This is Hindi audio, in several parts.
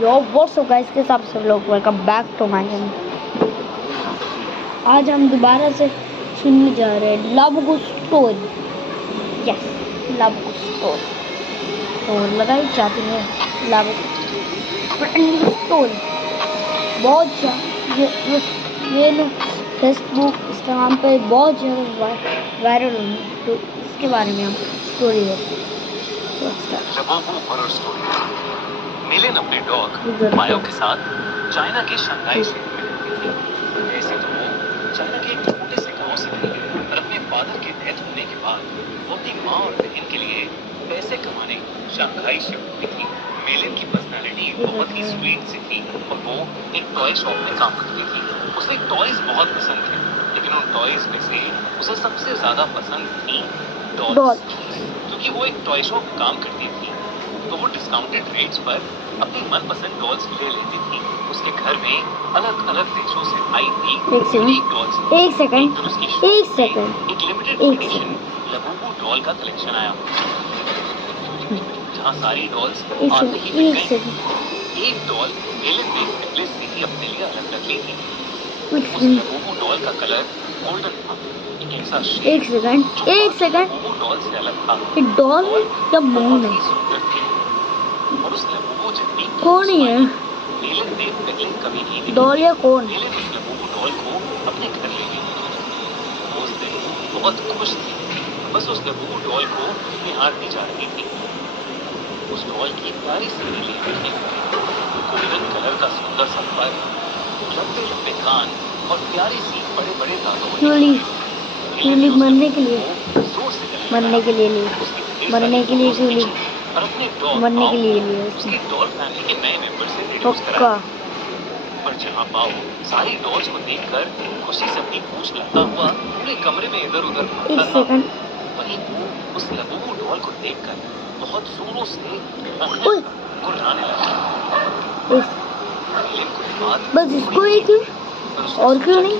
यो व्हाट्स अप गाइस, के साथ सब लोग welcome back to my channel. आज हम दोबारा से सुनने जा रहे हैं लाबुगु स्टोरी। यस, लाबुगु स्टोरी तो लगाई जाती है लाबुगु स्टोरी। बहुत ये ना फेसबुक इंस्टाग्राम पे बहुत ज़्यादा वायरल हुई, तो इसके बारे में हम स्टोरी देखते हैं। मिलिन अपने डॉग मायो के साथ चाइना के शंघाई शहर में रहती थी। वैसे तो वो चाइना के एक छोटे से गांव से थी, पर अपने फादर के डेथ होने के बाद वो अपनी माँ और बहन के लिए पैसे कमाने शंघाई शिफ्ट हुई थी। मिलिन की पर्सनालिटी बहुत ही स्वीट सी थी और वो एक टॉय शॉप में काम करती थी। उसे टॉयज बहुत पसंद थे, लेकिन उन टॉयज में से उसे सबसे ज्यादा पसंद थी डॉल्स। क्योंकि वो एक टॉय शॉप में काम करती थी, तो वो डिस्काउंटेड रेट्स पर अपनी मनपसंद डॉल्स ले लेती थी। उसके घर में अलग अलग देशों से आई थी यूनिक डॉल्स। एक सेकंड एक लिमिटेड एडिशन लाबुगु डॉल का कलेक्शन आया, जहाँ सारी डॉल्स आते ही मिल गई। एक डॉल मिलिन ने पहले से ही अपने लिए अलग रख ली थी। उस लाबुगु डॉल का कलर गोल्डन था। एक सेकंड वो डॉल से अलग था। डॉल या मून है? सुंदर थी और उस लाबुगु जितनी कौन है मिलिन ने पहले कभी नहीं देखी। डॉल या कौन? मिलिन उस लाबुगु डॉल को अपने घर ले गई। वो उस दिन बहुत खुश थी, बस उस लाबुगु डॉल को निहारती जा रही थी। उस डॉल की प्यारी सी नीली आंखें, गोल्डन कलर का सुंदर सा फर, लंबे लंबे कान और प्यारी सी बड़े बड़े दांतों वाली ट्यूलिप मरने के लिए मरने के लिए ट्यूलिप और अपने डॉग मरने के लिए उसकी डॉल फैमिली के नए मेंबर से इंट्रोड्यूस कराया। पर जहाँ पाओ सारी डॉल्स को देखकर खुशी से अपनी पूंछ हिलाता हुआ पूरे कमरे में इधर उधर भागता था, वहीं वो उस लाबुगु डॉल को देखकर बहुत जोरों से गुर्राने लगा। मिलिन को बात बस इसको ही क्यों और क्यों नहीं?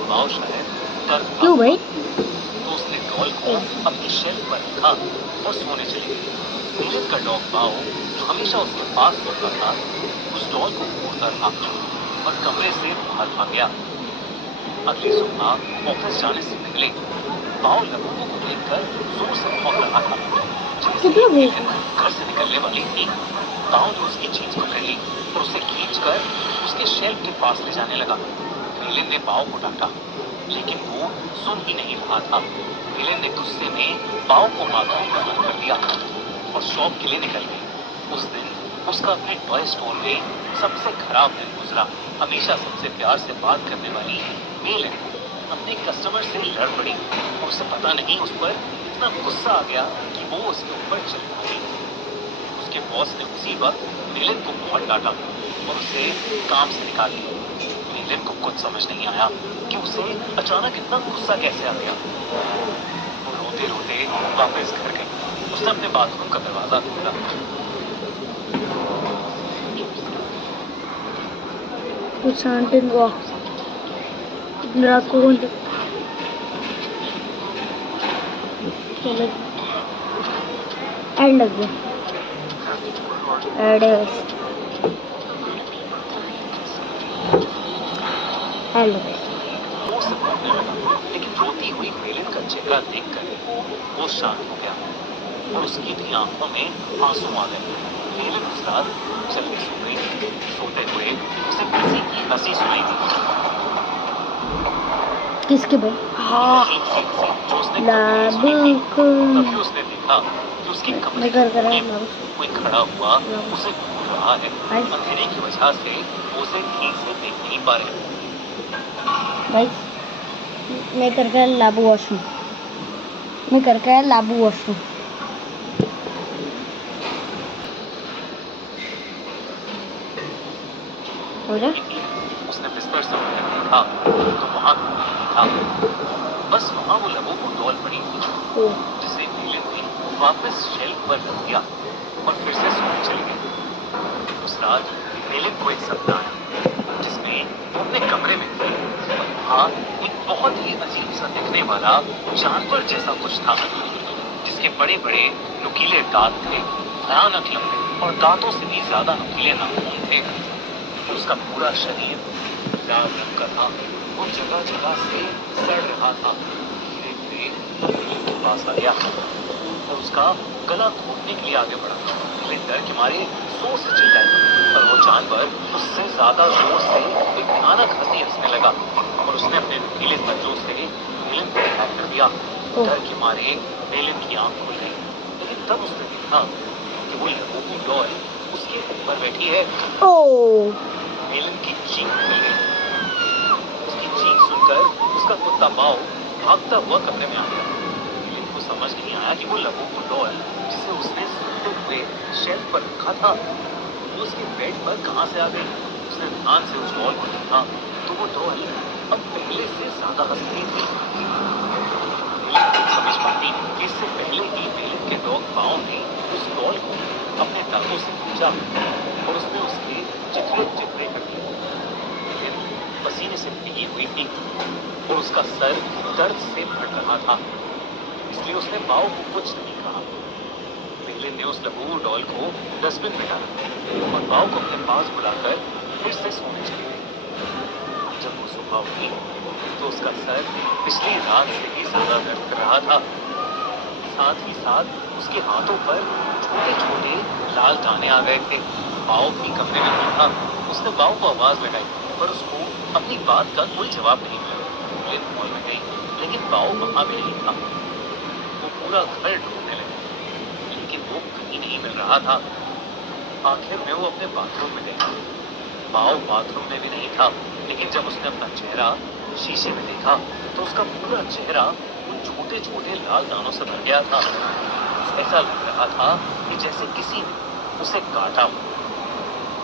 क्यों भाई? तो उसने डॉल को अपनी शेल्फ पर रखा और सोने चली गई। मिलिन का डॉग बाओ, जो हमेशा उसके पास सोता था, उस डॉल को घूरता रहा और कमरे से बाहर भाग गया। अगली सुबह ऑफिस जाने से पहले बाओ लाबुगु को देखकर जोर से भौंक रहा था। जैसे मिलिन घर से निकलने वाली थी, बाओ ने उसकी जींस पकड़ ली और उसे खींचकर उसके शेल्फ के पास ले जाने लगा। मिलिन ने बाओ को डांटा, लेकिन वो सुन ही नहीं रहा था। मिलिन ने गुस्से में बाओ को मारना बंद कर दिया और शॉप के लिए निकल गई। उस दिन उसका अपने टॉय स्टोर में सबसे खराब दिन गुजरा। हमेशा सबसे प्यार से बात करने वाली मिलिन अपने कस्टमर से लड़ पड़ी और उसे पता नहीं उस पर इतना गुस्सा आ गया कि वो उसके ऊपर चल पड़ी। उसके बॉस ने उसी वक्त मिलिन को बहुत डांटा और उसे काम से निकाल दिया। मिलिन को कुछ समझ नहीं आया कि उसे अचानक इतना गुस्सा कैसे आ गया। वो रोते रोते वापस घर गई। उसने अपने बाथरूम का दरवाजा खोला। कुछ शांति हुआ। रात को कौन ऐड लग गया ऐड लेकिन रोती हुई मिलिन का चेहरा देखकर वो शांत हो गया और उसकी भी आंखों में आंसू आ गए। मिलिन उस रात जल्दी सो गई। सोते हुए उसे किसी की हंसी सुनाई दी। किसके भाई? हाँ, जो उसने कभी उसने देखा कि उसके कमरे में कोई खड़ा हुआ उसे घूर रहा है। अंधेरे की वजह से वो उसे ठीक से देख नहीं पा रहे। भाई मैं करके लाबू वॉशरूम हो जा। उसने बिस्तर से उठकर देखा तो वहाँ था, बस वहाँ वो लाबुगु डॉल पड़ी थी, जिसे मिलिन ने वापस शेल्फ पर रख दिया और फिर से सोने चली गई। उस रात मिलिन को एक सपना आया जिसमें वो अपने कमरे में थी और वहाँ एक बहुत ही अजीब सा दिखने वाला जानवर जैसा कुछ था, जिसके बड़े बड़े नुकीले दांत थे, भयानक लंबे और दांतों से भी ज्यादा नुकीले नाखून थे। उसका पूरा शरीर लाल रंग का था और जगह जगह से सड़ रहा था। धीरे धीरे मिलिंद के पास आ गया और उसका गला घोटने के लिए आगे बढ़ा। मिलिंद डर के मारे जोर से चिल्लाई, पर वो जानवर उससे ज्यादा जोर से एक भयानक हंसी हंसने लगा और उसने अपने नुकीले पंजों से मिलिंद को घायल कर दिया। डर के मारे मिलिंद की आंख खुल गई, लेकिन तब उसने देखा कि वो लबूबू डॉल उसके ऊपर बैठी है। ओह मिलिंद की चीख निकल गई। उसकी चीख सुनकर उसका कुत्ता बाव भागता हुआ कमरे में आ गया। मिलिंद को समझ नहीं आया कि वो लबूबू डॉल जिसे उसने सोते हुए शेल्फ पर रखा था वो उसके बेड पर कहां से आ गई। उसने ध्यान से उस डॉल को देखा तो वो डॉल अब पहले से ज्यादा हंस रही थी। मिलिंद को समझ पाती कि इससे पहले ही मिलिंद के डॉग बाव ने उस डॉल को अपने दांतों से खींचा और उसने उसके चिथड़े चिथड़े कर दिए। मिलिंद पसीने से भीगी हुई थी और उसका सर दर्द से फट रहा था, इसलिए उसने बाव को कुछ नहीं कहा। मिलिंद ने उस लबूबू डॉल को डस्टबिन में डाला और बाव को अपने पास बुलाकर फिर से सोने चली गई। जब वो सुबह उठी तो उसका सर पिछली रात से ही ज्यादा दर्द कर रहा था। साथ ही साथ उसके हाथों पर छोटे छोटे लाल दाने आ गए थे। बाव भी कमरे में नहीं था। उसने बाव को आवाज लगाई पर उसको अपनी बात का कोई जवाब नहीं मिला। मिलिंद हॉल में गई लेकिन बाव वहां भी नहीं था। वो पूरा घर ढूंढने लगी लेकिन वो कहीं नहीं मिल रहा था। आखिर में वो अपने बाथरूम में गई। बाव बाथरूम में भी नहीं था, लेकिन जब उसने अपना चेहरा शीशे में देखा तो उसका पूरा चेहरा उन छोटे छोटे लाल दानों से भर गया था। ऐसा लग रहा था कि जैसे किसी ने उसे काटा हो।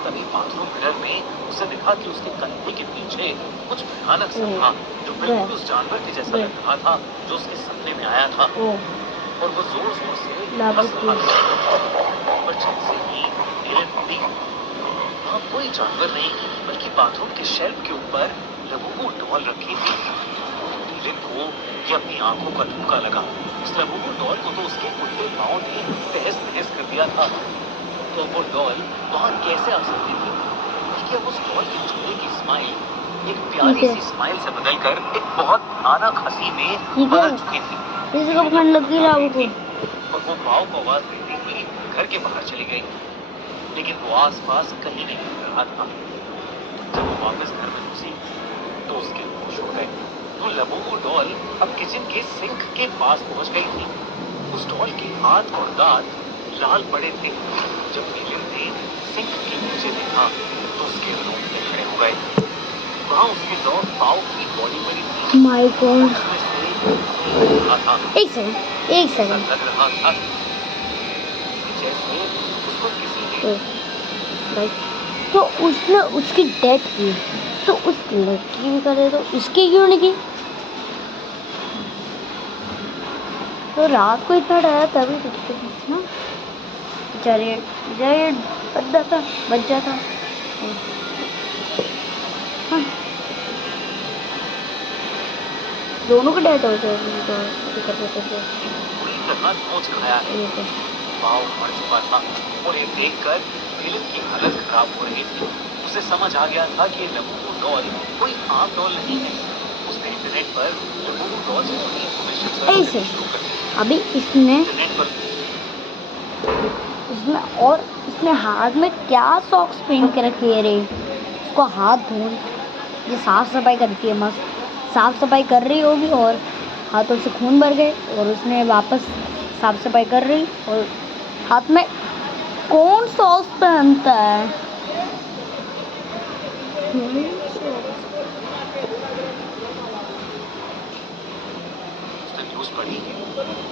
तभी बाथरूम मिरर में उसे दिखा कि उसके कंधे के पीछे कुछ भयानक सा था जो बिल्कुल उस जानवर के जैसा लग रहा था जो उसके सपने में आया था और वो जोर जोर से हंस रहा था। पर जैसे ही मिलिंद उठी वहाँ कोई जानवर नहीं बल्कि बाथरूम के शेल्फ के ऊपर लबूबू डॉल रखी थी। मिलिंद को ये अपनी आंखों का धोखा लगा। उस लबूबू डॉल को तो उसके कुत्ते पाँव ने तहस नहस कर दिया था, तो वो डॉल वहाँ कैसे आ सकती थी? बल्कि अब उस डॉल के चेहरे की स्माइल एक प्यारी सी स्माइल से बदलकर एक बहुत भयानक हंसी में बदल चुकी थी। और वो बाव को आवाज देती हुई घर के बाहर चली गई, लेकिन वो आसपास कहीं नहीं मिल रहा था। जब वो वापस घर में घुसी तो उसके होश हो गए। वो लबूबू डॉल अब किचन के सिंक के पास पहुंच गई थी। उस डॉल के हाथ और दांत लाल पड़े थे। जब मिलिंद ने सिंक के नीचे देखा तो उसके रोंगटे खड़े हो गए। वहाँ उसके डॉग पाव की बॉडी पड़ी थी। माय गॉड उसमें से खून बह रहा था। एक सेकंड लग रहा था कि जैसे उसको किसी ने भाई तो उसने उसकी डेथ की तो उस लड़की भी करे तो इसकी क्यों नहीं की? तो रात को इतना डरा तभी दिखते थे ना बेचारे बच जाता। हाँ। दोनों को डेथ हो जाए पूरी तरह नोच खाया है। पाव मर चुका था और ये देखकर मिलिंद की हालत खराब हो रही थी। उसे समझ आ गया था कि ये लबूबू डॉल कोई आम डॉल नहीं है। उसने इंटरनेट पर लबूबू डॉल से जुड़ी इंफॉर्मेशन सर्च करनी शुरू कर दी। अभी इसने इंटरनेट पर इसने हाथ में क्या सॉक्स पहन के रखी है रे? उसको हाथ धो, ये साफ सफाई करती है, मस्त साफ सफाई कर रही होगी और हाथों से खून भर गए और उसने वापस साफ सफाई कर रही और हाथ में कौन सॉक्स पहनता है? उसने न्यूज़ पढ़ी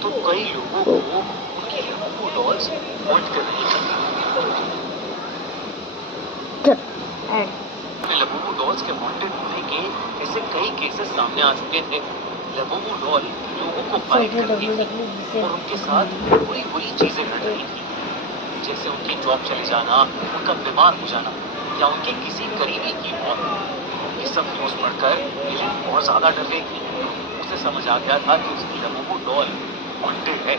तो कई लोगों को उनकी लबूबू डॉल्स पॉइंट कर रही थी। लबूबू डॉल्स के वांटेड होने के ऐसे कई केसेस सामने आ चुके थे। लबूबू डॉल लोगों को बाइट करती थी और उनके साथ बुरी बुरी चीजें घट रही थी, जैसे उनकी जॉब चले जाना, उनका बीमार हो जाना या उनके किसी करीबी की मौत। ये सब न्यूज़ पढ़कर मिलिंद बहुत ज्यादा डर गई थी। उसे समझ आ गया था कि उसकी लबूबू डॉल वांटेड है।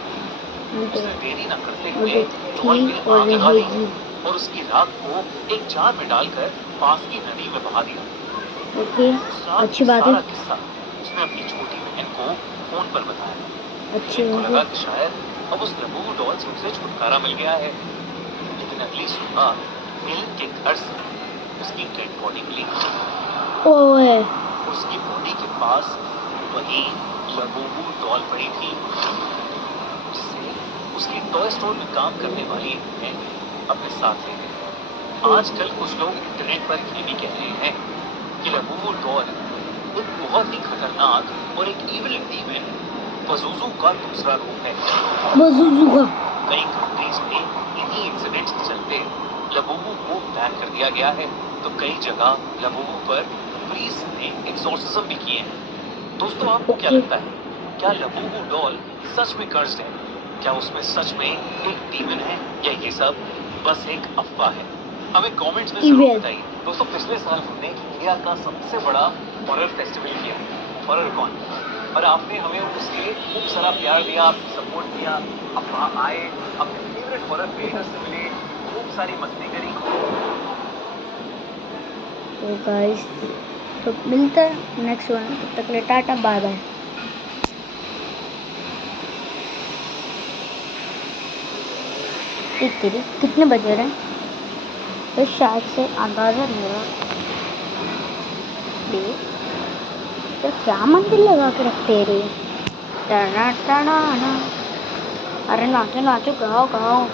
उसने देरी न करते हुए डॉल में आग लगा दी और उसकी राख को एक जार में डालकर पास की नदी में बहा दिया। ओके, उस रात अच्छी बात है। सारा किस्सा उसने अपनी छोटी बहन को फोन पर बताया। अच्छी बहन को बात लगा है। कि शायद अब उस लबूबू डॉल से उसे छुटकारा मिल गया है। लेकिन अगली सुबह मिलन के घर से उसकी डेड बॉडी मिली। ओए, उसकी बॉडी के पास वही लबूबू डॉल पड़ी थी, जिसे उसकी टॉय स्टोर में काम करने वाली बहन अपने साथ ले गई। आजकल कुछ लोग इंटरनेट पर ये भी कह रहे हैं कि लबूबू डॉल एक बहुत ही खतरनाक और एक इविल डीमन पज़ुज़ू का दूसरा रूप है। बज़ुज़ुका। कई कंट्रीज में इन्हीं इंसिडेंट्स के चलते लबूबू को बैन कर दिया गया है, तो कई जगह लबूबू पर पुलिस ने एक्सोर्सिज्म भी किए हैं। दोस्तों, आपको क्या ओके। लगता है, क्या लबूबू डॉल सच में कर्स्ड है? क्या उसमें सच में एक डीमन है, या ये सब बस एक अफवाह है? हमें कमेंट्स में जरूर Evil। बताइए। दोस्तों, पिछले साल हमने इंडिया का सबसे बड़ा हॉरर फेस्टिवल किया, हॉरर कॉन, और आपने हमें उसके खूब सारा प्यार दिया, आपने सपोर्ट किया। आप वहाँ आए, अपने फेवरेट हॉरर क्रिएटर से मिले, खूब सारी मस्ती करी। तो गाइस, तो मिलते हैं नेक्स्ट वन, तब तक के लिए टाटा बाय बाय। एक तेरी कितने बजे रहे हैं? तो शायद से अंदाजा नहीं रहा। देख, तो क्या मंदिर लगा के रखते रे? टना टना ना। अरे नाचो नाचो, गाओ गाओ।